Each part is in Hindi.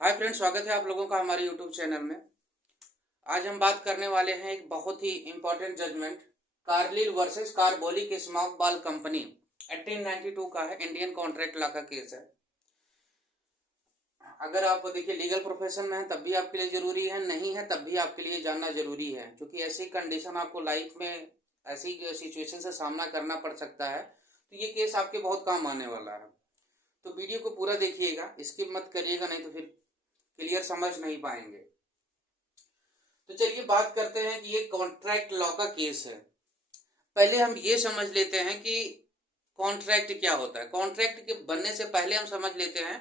हाय फ्रेंड्स, स्वागत है आप लोगों का हमारे यूट्यूब चैनल में। आज हम बात करने वाले हैं एक बहुत ही important judgement, Carlill versus Carbolic smoke ball company. 1892 का है, इंडियन कॉन्ट्रैक्ट लॉ का केस है। अगर आप देखिए लीगल प्रोफेशन में है तब भी आपके लिए जरूरी है, नहीं है तब भी आपके लिए जानना जरूरी है, क्योंकि ऐसी कंडीशन आपको लाइफ में ऐसी सिचुएशन से सामना करना पड़ सकता है, तो ये केस आपके बहुत काम आने वाला है। तो वीडियो को पूरा देखिएगा, स्किप मत करिएगा, नहीं तो फिर क्लियर समझ नहीं पाएंगे। तो चलिए बात करते हैं कि ये कॉन्ट्रैक्ट लॉ का केस है। पहले हम ये समझ लेते हैं कि कॉन्ट्रैक्ट क्या होता है। कॉन्ट्रैक्ट के बनने से पहले हम समझ लेते हैं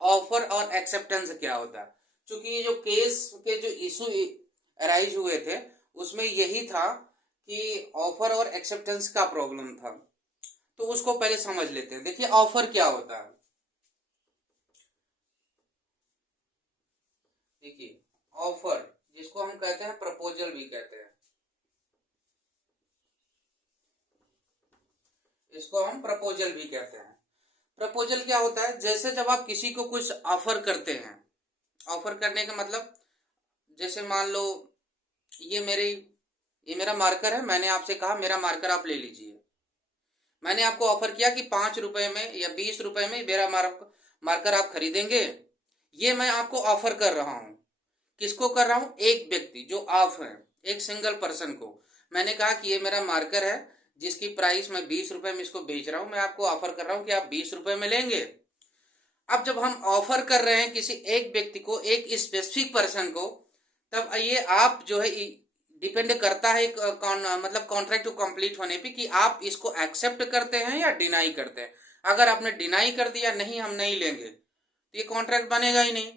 ऑफर और एक्सेप्टेंस क्या होता है। क्योंकि ये जो केस के जो इशू अराइज हुए थे उसमें यही था कि ऑफर और एक्सेप्टेंस का प्रॉब्लम था, तो उसको पहले समझ लेते हैं। देखिए ऑफर क्या होता है। देखिए ऑफर, जिसको हम कहते हैं प्रपोजल भी कहते हैं, इसको हम प्रपोजल भी कहते हैं। प्रपोजल क्या होता है? जैसे जब आप किसी को कुछ ऑफर करते हैं, ऑफर करने का मतलब जैसे मान लो ये मेरा मार्कर है, मैंने आपसे कहा मेरा मार्कर आप ले लीजिए। मैंने आपको ऑफर किया कि 5 रुपए में या 20 रुपए में मेरा मार्कर आप खरीदेंगे। ये मैं आपको ऑफर कर रहा हूं। किसको कर रहा हूं? एक व्यक्ति जो आप हैं, एक सिंगल पर्सन को। मैंने कहा कि ये मेरा मार्कर है जिसकी प्राइस मैं 20 रुपए में इसको बेच रहा हूं, मैं आपको ऑफर कर रहा हूं कि आप 20 रुपए में लेंगे। अब जब हम ऑफर कर रहे हैं किसी एक व्यक्ति को, एक स्पेसिफिक पर्सन को, तब ये आप जो है डिपेंड करता है मतलब कॉन्ट्रैक्ट को कंप्लीट होने पे कि आप इसको एक्सेप्ट करते हैं या डिनाई करते हैं। अगर आपने डिनाई कर दिया, नहीं हम नहीं लेंगे, तो ये कॉन्ट्रैक्ट बनेगा ही नहीं।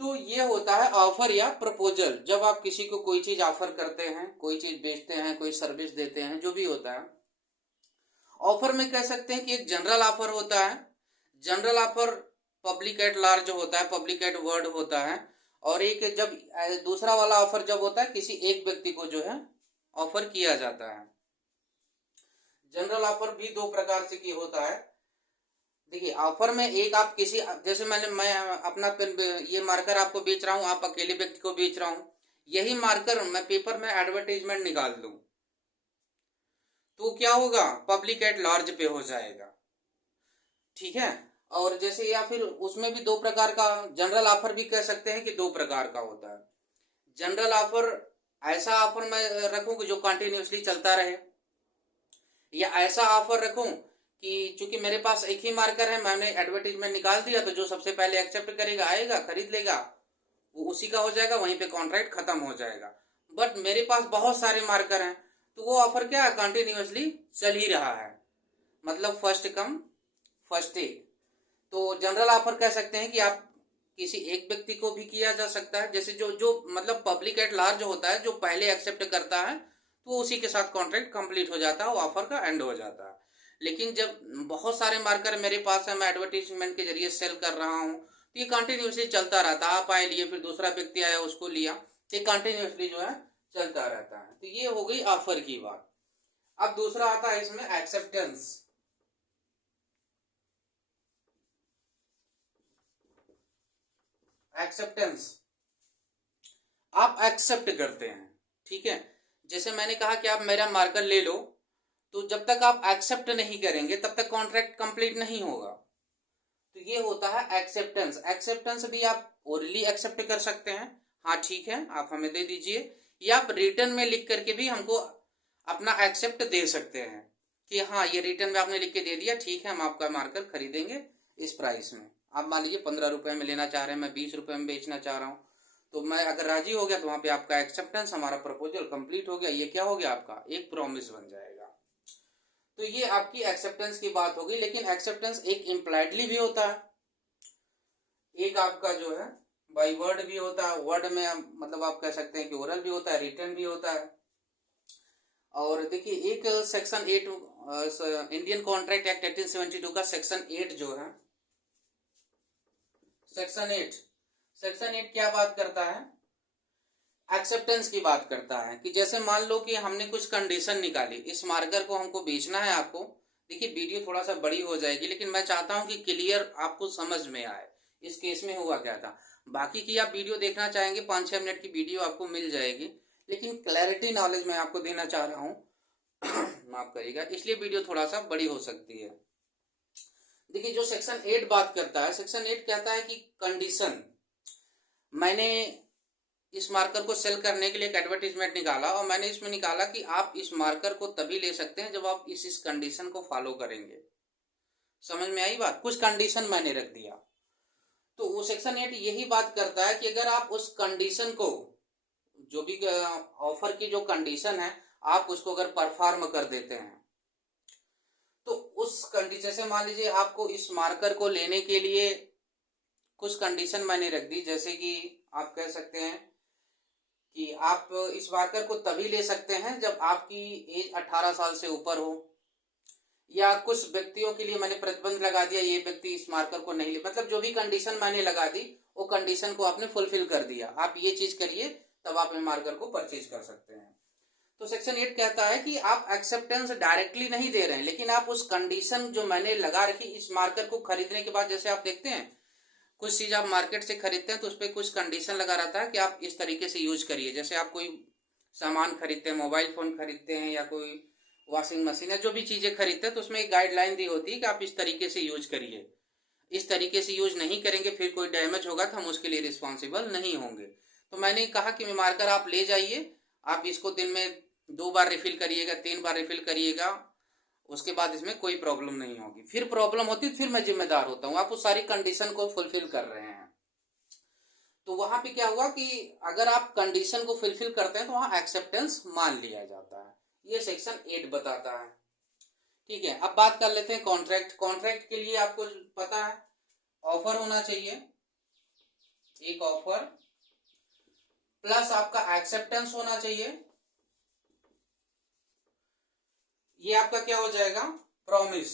तो ये होता है ऑफर या प्रपोजल। जब आप किसी को कोई चीज ऑफर करते हैं, कोई चीज बेचते हैं, कोई सर्विस देते हैं, जो भी होता है। ऑफर में कह सकते हैं कि एक जनरल ऑफर होता है। General offer public at large होता है, पब्लिक एट वर्ड होता है। और एक जब दूसरा वाला ऑफर जब होता है किसी एक व्यक्ति को जो है ऑफर किया जाता है। जनरल ऑफर भी दो प्रकार से की होता है। देखिए ऑफर में एक आप किसी, जैसे मैं अपना पेन, ये मार्कर आपको बेच रहा हूं, आप अकेले व्यक्ति को बेच रहा हूं। यही मार्कर मैं पेपर में एडवर्टीजमेंट निकाल दूं तो क्या होगा? पब्लिक एट लार्ज पे हो जाएगा, ठीक है। और जैसे या फिर उसमें भी दो प्रकार का जनरल ऑफर भी कह सकते हैं कि दो प्रकार का होता है। जनरल ऑफर, ऐसा ऑफर मैं रखूं कि जो कंटिन्यूसली चलता रहे, या ऐसा ऑफर रखूं कि चूंकि मेरे पास एक ही मार्कर है, मैंने एडवर्टीजमेंट निकाल दिया तो जो सबसे पहले एक्सेप्ट करेगा, आएगा, खरीद लेगा, वो उसी का हो जाएगा, वहीं पे कॉन्ट्रैक्ट खत्म हो जाएगा। बट मेरे पास बहुत सारे मार्कर हैं, तो वो ऑफर क्या है? कंटिन्यूसली चल ही रहा है, मतलब फर्स्ट कम फर्स्ट टेक। तो जनरल ऑफर कह सकते हैं कि आप किसी एक व्यक्ति को भी किया जा सकता है, जैसे जो जो मतलब पब्लिक एट लार्ज होता है, जो पहले एक्सेप्ट करता है तो उसी के साथ कॉन्ट्रैक्ट कंप्लीट हो जाता है, वो ऑफर का एंड हो जाता है। लेकिन जब बहुत सारे मार्कर मेरे पास है, मैं एडवर्टीजमेंट के जरिए सेल कर रहा हूँ, तो ये कंटिन्यूसली चलता रहता है। आप आए लिए, फिर दूसरा व्यक्ति आया उसको लिया, तो ये कंटिन्यूसली जो है चलता रहता है। तो ये हो गई ऑफर की बात। अब दूसरा आता है इसमें एक्सेप्टेंस। एक्सेप्टेंस, आप एक्सेप्ट करते हैं, ठीक है। जैसे मैंने कहा कि आप मेरा मार्कर ले लो, तो जब तक आप एक्सेप्ट नहीं करेंगे तब तक कॉन्ट्रैक्ट कंप्लीट नहीं होगा। तो ये होता है एक्सेप्टेंस। एक्सेप्टेंस भी आप ओरली एक्सेप्ट कर सकते हैं, हाँ ठीक है आप हमें दे दीजिए, या आप रिटर्न में लिख करके भी हमको अपना एक्सेप्ट दे सकते हैं कि हाँ ये रिटर्न में आपने लिख के दे दिया, ठीक है हम आपका मार्कर खरीदेंगे इस प्राइस में। आप मान लीजिए 15 रुपए में लेना चाह रहे हैं, मैं 20 रुपए में बेचना चाह रहा हूँ, तो मैं अगर राजी हो गया तो वहां पे आपका एक्सेप्टेंस, हमारा प्रपोजल कंप्लीट हो गया। ये क्या हो गया? आपका एक प्रॉमिस बन जाएगा। तो ये आपकी एक्सेप्टेंस की बात होगी। लेकिन एक्सेप्टेंस एक इम्प्लाइडली भी होता है, एक आपका जो है बाई वर्ड भी होता है। वर्ड में मतलब आप कह सकते हैं कि ओरल भी होता है, रिटर्न भी होता है। और देखिए एक सेक्शन 8 इंडियन कॉन्ट्रैक्ट एक्ट 1872 का सेक्शन 8 जो है, सेक्शन 8 क्या बात करता है? एक्सेप्टेंस की बात करता है कि जैसे मान लो कि हमने कुछ कंडीशन निकाली, इस मार्कर को हमको बेचना है आपको। देखिए वीडियो थोड़ा सा बड़ी हो जाएगी, लेकिन मैं चाहता हूं कि क्लियर आपको समझ में आए, इस केस में हुआ क्या था। बाकी की आप वीडियो देखना चाहेंगे 5-6 मिनट की वीडियो आपको मिल जाएगी, लेकिन क्लैरिटी नॉलेज मैं आपको देना चाह रहा हूँ माफ करिएगा, इसलिए वीडियो थोड़ा सा बड़ी हो सकती है। देखिए जो सेक्शन 8 बात करता है, सेक्शन 8 कहता है कि कंडीशन, मैंने इस मार्कर को सेल करने के लिए एक एडवर्टीजमेंट निकाला और मैंने इसमें निकाला कि आप इस मार्कर को तभी ले सकते हैं जब आप इस कंडीशन को फॉलो करेंगे। समझ में आई बात, कुछ कंडीशन मैंने रख दिया। तो वो सेक्शन 8 यही बात करता है कि अगर आप उस कंडीशन को, जो भी ऑफर की जो कंडीशन है, आप उसको अगर परफॉर्म कर देते हैं तो उस कंडीशन से, मान लीजिए आपको इस मार्कर को लेने के लिए कुछ कंडीशन मैंने रख दी, जैसे कि आप कह सकते हैं कि आप इस मार्कर को तभी ले सकते हैं जब आपकी एज 18 साल से ऊपर हो, या कुछ व्यक्तियों के लिए मैंने प्रतिबंध लगा दिया, ये व्यक्ति इस मार्कर को नहीं ले, मतलब जो भी कंडीशन मैंने लगा दी वो कंडीशन को आपने फुलफिल कर दिया, आप ये चीज करिए तब आप मार्कर को परचेज कर सकते हैं। तो सेक्शन 8 कहता है कि आप एक्सेप्टेंस डायरेक्टली नहीं दे रहे हैं, लेकिन आप उस कंडीशन जो मैंने लगा रखी इस मार्कर को खरीदने के बाद, जैसे आप देखते हैं कुछ चीज आप मार्केट से खरीदते हैं तो उस पर कुछ कंडीशन लगा रहता है कि आप इस तरीके से यूज करिए। जैसे आप कोई सामान खरीदते हैं, मोबाइल फोन खरीदते हैं या कोई वॉशिंग मशीन है, जो भी चीजें खरीदते हैं तो उसमें एक गाइडलाइन दी होती है कि आप इस तरीके से यूज करिए, इस तरीके से यूज नहीं करेंगे फिर कोई डैमेज होगा तो हम उसके लिए रिस्पॉन्सिबल नहीं होंगे। तो मैंने कहा कि मार्कर आप ले जाइए, आप इसको दिन में 2 बार रिफिल करिएगा, 3 बार रिफिल करिएगा, उसके बाद इसमें कोई प्रॉब्लम नहीं होगी। फिर प्रॉब्लम होती फिर मैं जिम्मेदार होता हूँ, आप उस सारी कंडीशन को फुलफिल कर रहे हैं। तो वहां पे क्या हुआ कि अगर आप कंडीशन को फुलफिल करते हैं तो वहां एक्सेप्टेंस मान लिया जाता है, ये सेक्शन 8 बताता है। ठीक है, अब बात कर लेते हैं कॉन्ट्रैक्ट। कॉन्ट्रैक्ट के लिए आपको पता है ऑफर होना चाहिए, एक ऑफर प्लस आपका एक्सेप्टेंस होना चाहिए, ये आपका क्या हो जाएगा, promise.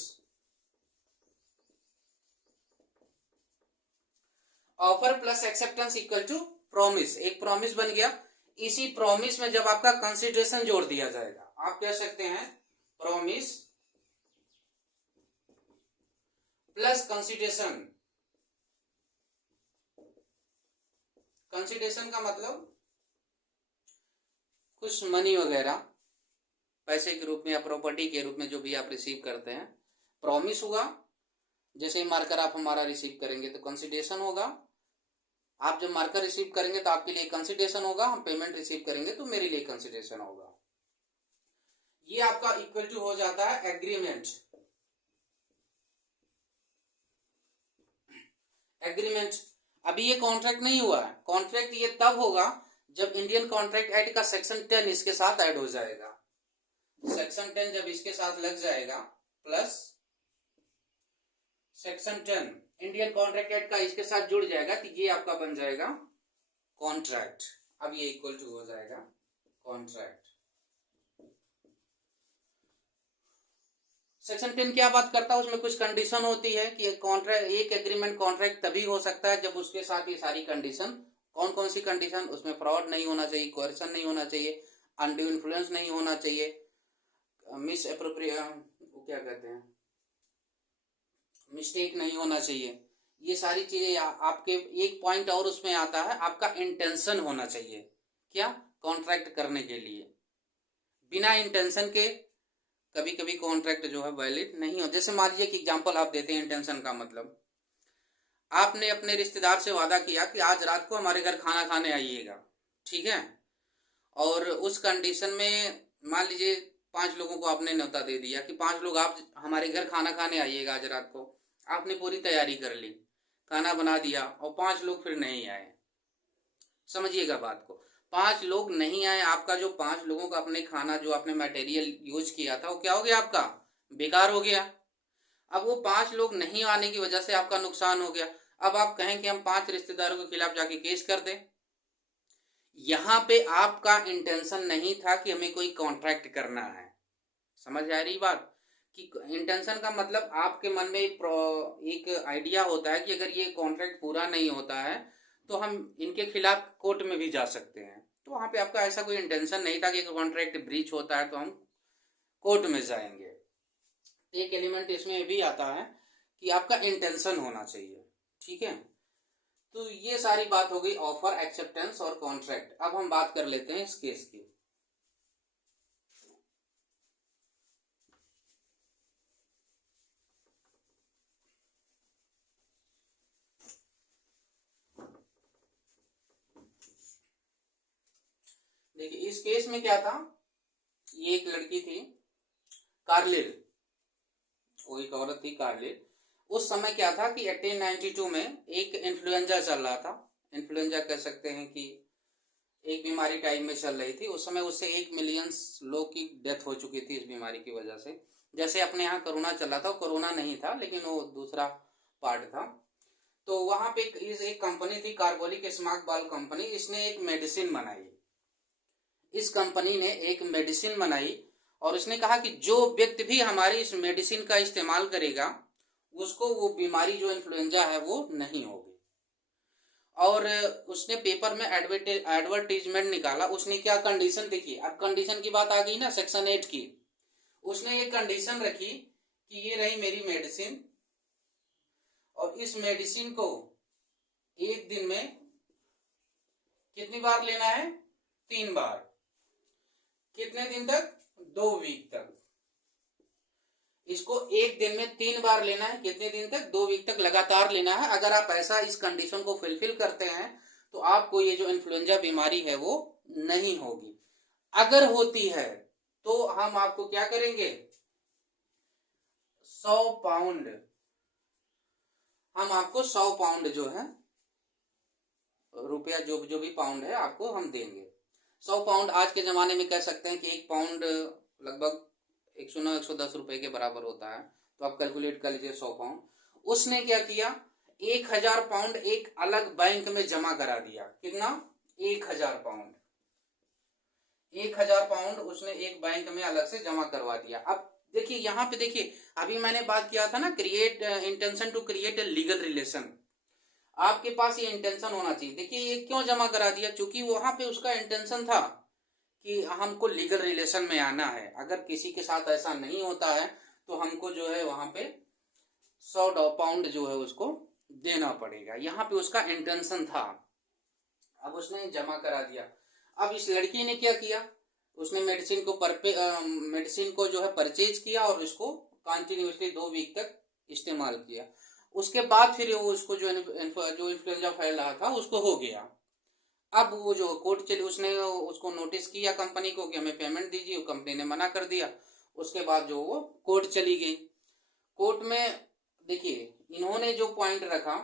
Offer plus acceptance equal to promise, एक प्रॉमिस बन गया। इसी प्रॉमिस में जब आपका कंसिडरेशन जोड़ दिया जाएगा, आप कह सकते हैं प्रॉमिस प्लस कंसिडरेशन। कंसिडरेशन का मतलब कुछ मनी वगैरह, पैसे के रूप में या प्रॉपर्टी के रूप में जो भी आप रिसीव करते हैं। प्रॉमिस हुआ, जैसे ही मार्कर आप हमारा रिसीव करेंगे तो कंसिडरेशन होगा, आप जब मार्कर रिसीव करेंगे तो आपके लिए कंसिडरेशन होगा, हम पेमेंट रिसीव करेंगे तो मेरे लिए कंसिडरेशन होगा। ये आपका इक्वल टू हो जाता है एग्रीमेंट। एग्रीमेंट, अभी ये कॉन्ट्रैक्ट नहीं हुआ है, कॉन्ट्रैक्ट ये तब होगा जब इंडियन कॉन्ट्रैक्ट एक्ट का सेक्शन 10 इसके साथ ऐड हो जाएगा। सेक्शन 10 जब इसके साथ लग जाएगा plus section 10 Indian contract act का इसके साथ जुड़ जाएगा तो ये आपका बन जाएगा कॉन्ट्रैक्ट। अब ये इक्वल टू हो जाएगा कॉन्ट्रैक्ट। सेक्शन 10 क्या बात करता है, उसमें कुछ कंडीशन होती है कि कॉन्ट्रैक्ट, एक एग्रीमेंट कॉन्ट्रैक्ट तभी हो सकता है जब उसके साथ ये सारी कंडीशन, कौन कौन सी कंडीशन, उसमें फ्रॉड नहीं होना चाहिए, कोएर्सन नहीं होना चाहिए, अनड्यू इन्फ्लुएंस नहीं होना चाहिए, मिस एप्रोप्रिएशन, क्या कहते हैं, मिस्टेक नहीं होना चाहिए। ये सारी चीजें आपके, एक पॉइंट और उसमें आता है, आपका इंटेंशन होना चाहिए, क्या, कॉन्ट्रैक्ट करने के लिए। बिना इंटेंशन के कभी कभी कॉन्ट्रैक्ट जो है वैलिड नहीं हो। जैसे मान लीजिए कि एग्जांपल आप देते हैं इंटेंशन का मतलब, आपने अपने रिश्तेदार से वादा किया कि आज रात को हमारे घर खाना खाने आइएगा, ठीक है, और उस कंडीशन में मान लीजिए 5 लोगों को आपने न्योता दे दिया कि 5 लोग आप हमारे घर खाना खाने आइएगा आज रात को। आपने पूरी तैयारी कर ली, खाना बना दिया और 5 लोग फिर नहीं आए। समझिएगा बात को, 5 लोग नहीं आए, आपका जो 5 लोगों का अपने खाना जो आपने मटेरियल यूज किया था वो क्या हो गया, आपका बेकार हो गया। अब वो 5 लोग नहीं आने की वजह से आपका नुकसान हो गया। अब आप कहें कि हम 5 रिश्तेदारों के खिलाफ जाके केस कर दें, यहां पे आपका इंटेंशन नहीं था कि हमें कोई कॉन्ट्रैक्ट करना है। समझ आ रही बात, कि इंटेंशन का मतलब आपके मन में एक आइडिया होता है कि अगर ये कॉन्ट्रैक्ट पूरा नहीं होता है तो हम इनके खिलाफ कोर्ट में भी जा सकते हैं। तो वहां पे आपका ऐसा कोई इंटेंशन नहीं था कि कॉन्ट्रैक्ट ब्रीच होता है तो हम कोर्ट में जाएंगे। एक एलिमेंट इसमें भी आता है कि आपका इंटेंशन होना चाहिए, ठीक है। तो ये सारी बात हो गई ऑफर, एक्सेप्टेंस और कॉन्ट्रैक्ट। अब हम बात कर लेते हैं इस केस की। देखिए इस केस में क्या था, ये एक लड़की थी कार्लिल, वो एक औरत थी कार्लिल। उस समय क्या था कि 1892 में एक इन्फ्लुएंजा चल रहा था। इन्फ्लुएंजा कह सकते हैं कि एक बीमारी टाइप में चल रही थी। उस समय उससे 1 मिलियन लोग की डेथ हो चुकी थी इस बीमारी की वजह से। जैसे अपने यहाँ कोरोना चल रहा था, कोरोना नहीं था लेकिन वो दूसरा पार्ट था। तो वहां पे एक कंपनी थी कार्बोलिक स्मार्ट बाल कंपनी, इसने एक मेडिसिन बनाई। इस कंपनी ने एक मेडिसिन बनाई और उसने कहा कि जो व्यक्ति भी हमारी इस मेडिसिन का इस्तेमाल करेगा उसको वो बीमारी जो इन्फ्लुएंजा है वो नहीं होगी। और उसने पेपर में एडवर्टीजमेंट निकाला। उसने क्या कंडीशन देखी, अब कंडीशन की बात आ गई ना सेक्शन 8 की। उसने ये कंडीशन रखी कि ये रही मेरी मेडिसिन और इस मेडिसिन को एक दिन में कितनी बार लेना है, 3 बार। कितने दिन तक, 2 वीक तक। इसको एक दिन में 3 बार लेना है, कितने दिन तक, 2 वीक तक लगातार लेना है। अगर आप ऐसा इस कंडीशन को फुलफिल करते हैं तो आपको ये जो इन्फ्लुएंजा बीमारी है वो नहीं होगी। अगर होती है तो हम आपको क्या करेंगे, 100 पाउंड, हम आपको 100 पाउंड जो है रुपया, जो भी पाउंड है आपको हम देंगे। 100 पाउंड आज के जमाने में कह सकते हैं कि 1 पाउंड लगभग 109-110 रुपए के बराबर होता है। तो आप कैलकुलेट कर लीजिए 100 पाउंड। उसने क्या किया, 1000 पाउंड एक अलग बैंक में जमा करा दिया। कितना, 1000 पाउंड। 1000 पाउंड उसने एक बैंक में अलग से जमा करवा दिया। अब देखिए यहाँ पे, देखिए अभी मैंने बात किया था ना, create intention to create a legal relation. आपके पास ये इंटेंशन होना चाहिए। देखिए ये क्यों जमा करा दिया, क्योंकि वहां पे उसका इंटेंशन था कि हमको लीगल रिलेशन में आना है। अगर किसी के साथ ऐसा नहीं होता है तो हमको जो है वहां पे 100 पाउंड जो है उसको देना पड़ेगा। यहाँ पे उसका इंटेंशन था। अब उसने जमा करा दिया। अब इस लड़की ने क्या किया, उसने मेडिसिन को जो है परचेज किया और इसको कंटिन्यूसली 2 वीक तक इस्तेमाल किया। उसके बाद फिर वो उसको जो इन्फ्लुएंजा फैल रहा था उसको हो गया। अब वो जो कोर्ट चली, उसने उसको नोटिस किया कंपनी को कि हमें पेमेंट दीजिए, कंपनी ने मना कर दिया। उसके बाद जो वो कोर्ट चली गई। कोर्ट में देखिए इन्होंने जो पॉइंट रखा,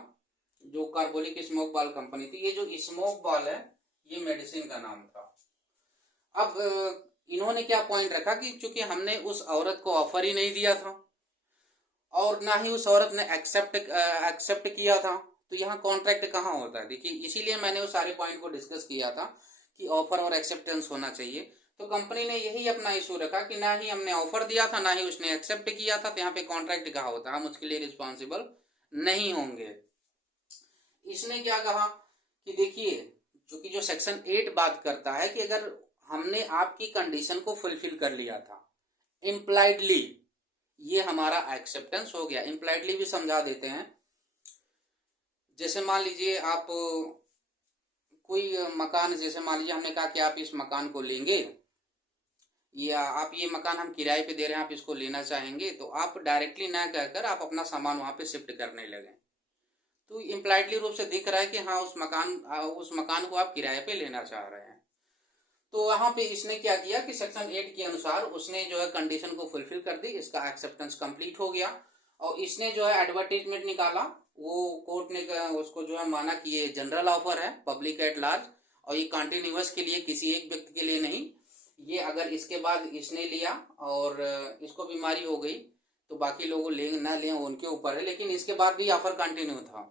जो कार्बोलिक स्मोक बाल कंपनी थी, ये जो स्मोक बाल है ये मेडिसिन का नाम था। अब इन्होंने क्या पॉइंट रखा कि चूंकि हमने उस औरत को ऑफर ही नहीं दिया था और ना ही उस औरत ने एक्सेप्ट किया था, तो यहाँ कॉन्ट्रैक्ट कहाँ होता है। देखिए इसीलिए मैंने उस सारे पॉइंट को डिस्कस किया था कि ऑफर और एक्सेप्टेंस होना चाहिए। तो कंपनी ने यही अपना इशू रखा कि ना ही हमने ऑफर दिया था ना ही उसने एक्सेप्ट किया था, तो यहाँ पे कॉन्ट्रैक्ट कहाँ होता है, हम उसके लिए रिस्पॉन्सिबल नहीं होंगे। इसने क्या कहा कि देखिए चूंकि जो सेक्शन 8 बात करता है कि अगर हमने आपकी कंडीशन को फुलफिल कर लिया था इम्प्लाइडली, ये हमारा एक्सेप्टेंस हो गया। इम्प्लाइडली भी समझा देते हैं। जैसे मान लीजिए आप कोई मकान, जैसे मान लीजिए हमने कहा कि आप इस मकान को लेंगे या आप ये मकान हम किराए पे दे रहे हैं, आप इसको लेना चाहेंगे, तो आप डायरेक्टली ना कहकर आप अपना सामान वहां पे शिफ्ट करने लगे। तो इम्प्लाइडली रूप से दिख रहा है कि हाँ उस मकान को आप किराए पे लेना चाह रहे हैं। तो वहां पे इसने क्या किया कि सेक्शन 8 के अनुसार उसने जो है कंडीशन को फुलफिल कर दी, इसका एक्सेप्टेंस कंप्लीट हो गया। और इसने जो है एडवर्टीजमेंट निकाला, वो कोर्ट ने उसको जो है माना कि ये जनरल ऑफर है, पब्लिक एट लार्ज, और ये कंटिन्यूअस के लिए, किसी एक व्यक्ति के लिए नहीं। ये अगर इसके बाद इसने लिया और इसको बीमारी हो गई तो बाकी लोगों ले ना लें उनके ऊपर है, लेकिन इसके बाद भी ऑफर कंटिन्यू था,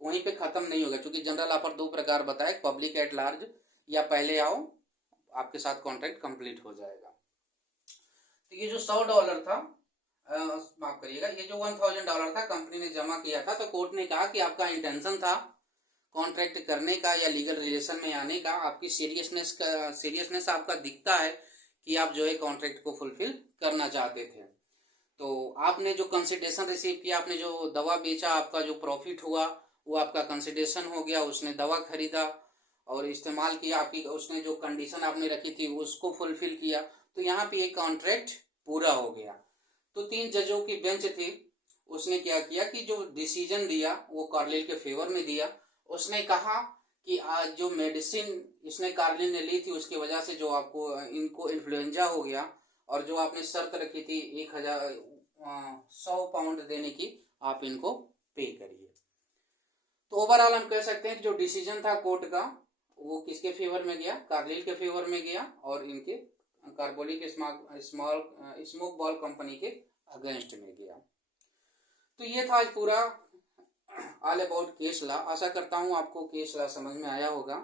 वहीं पे खत्म नहीं होगा। क्योंकि जनरल ऑफर 2 प्रकार बताए, पब्लिक एट लार्ज या पहले आओ आपके साथ कॉन्ट्रैक्ट कंप्लीट हो जाएगा। तो ये जो $100 था, माफ करिएगा, ये जो $1000 था कंपनी ने जमा किया था, तो कोर्ट ने कहा कि आपका इंटेंशन था कॉन्ट्रैक्ट करने का या लीगल रिलेशन में आने का, आपकी सीरियसनेस आपका दिखता है कि आप जो है कॉन्ट्रैक्ट को फुलफिल करना चाहते थे। तो आपने जो कंसिडरेशन रिसीव किया, आपने जो दवा बेचा, आपका जो प्रॉफिट हुआ वो आपका कंसिडरेशन हो गया, उसने दवा खरीदा और इस्तेमाल किया, आपकी उसने जो कंडीशन आपने रखी थी उसको फुलफिल किया, तो यहाँ पे एक कॉन्ट्रैक्ट पूरा हो गया। तो 3 जजों की बेंच थी, उसने क्या किया कि जो डिसीजन दिया वो कार्लिल के फेवर में दिया। उसने कहा कि आज जो मेडिसिन इसने कार्लिल ने ली थी उसकी वजह से जो आपको इनको इन्फ्लुएंजा हो गया, और जो आपने शर्त रखी थी 1,100 पाउंड देने की, आप इनको पे करिए। तो ओवरऑल हम कह सकते हैं कि जो डिसीजन था कोर्ट का वो किसके फेवर में गया, कार्लिल के फेवर में गया, और इनके कार्बोलिक स्मोक बॉल कंपनी के अगेंस्ट में गया। तो ये था आज पूरा ऑल अबाउट केस लॉ। आशा करता हूँ आपको केस लॉ समझ में आया होगा,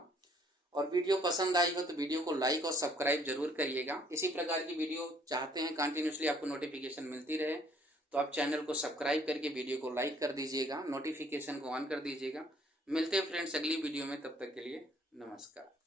और वीडियो पसंद आई हो तो वीडियो को लाइक और सब्सक्राइब जरूर करिएगा। इसी प्रकार की वीडियो चाहते हैं कंटिन्यूसली आपको नोटिफिकेशन मिलती रहे, तो आप चैनल को सब्सक्राइब करके वीडियो को लाइक कर दीजिएगा, नोटिफिकेशन को ऑन कर दीजिएगा। मिलते हैं फ्रेंड्स अगली वीडियो में, तब तक के लिए नमस्कार।